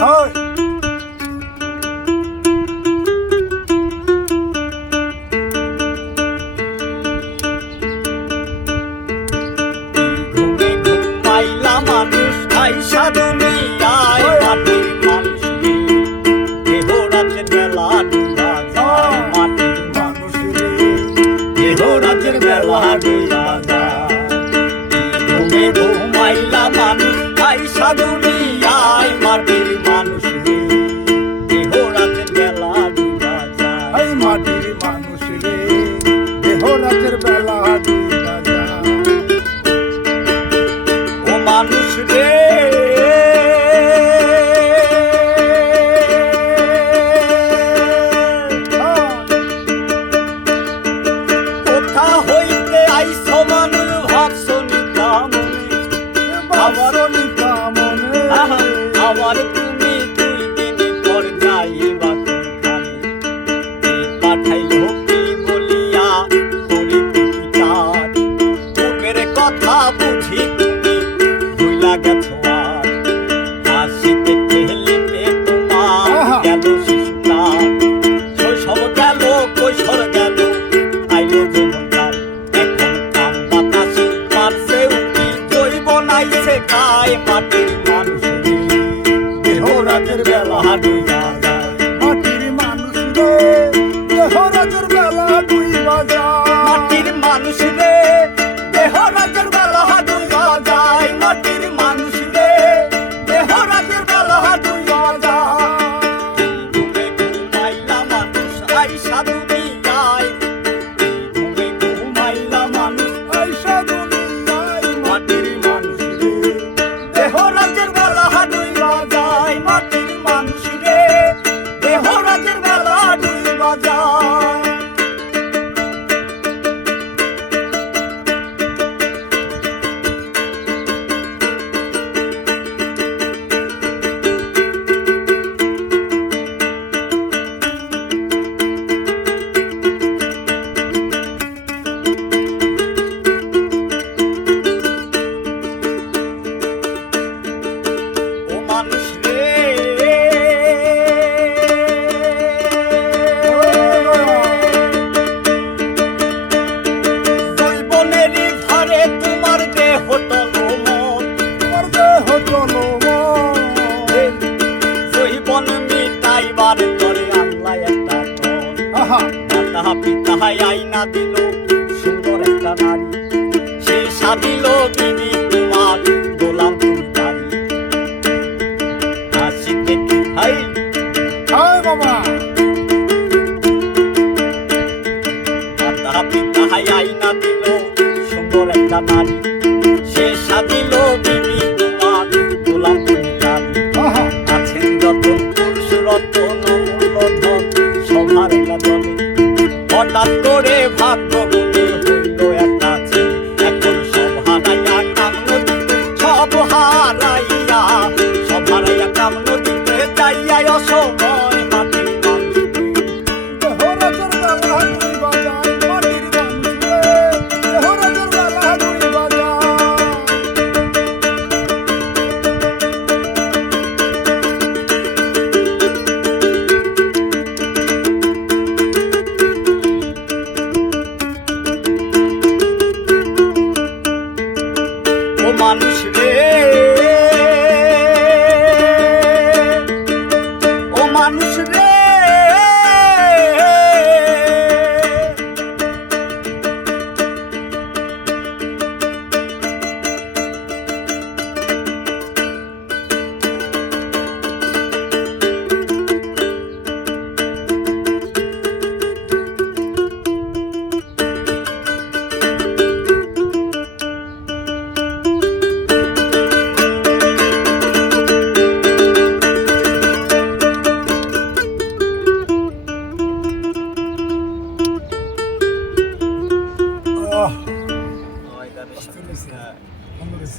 二 Hallelujah. কি তাহাই আইনা দিল সুন্দর একটা নারী। সে তোমার গোলাম তুমি তারি হাই হাই বাবা! আইনা দিল সুন্দর একটা নারী। হঠাৎ করে ভাত আসবে মানুষ রে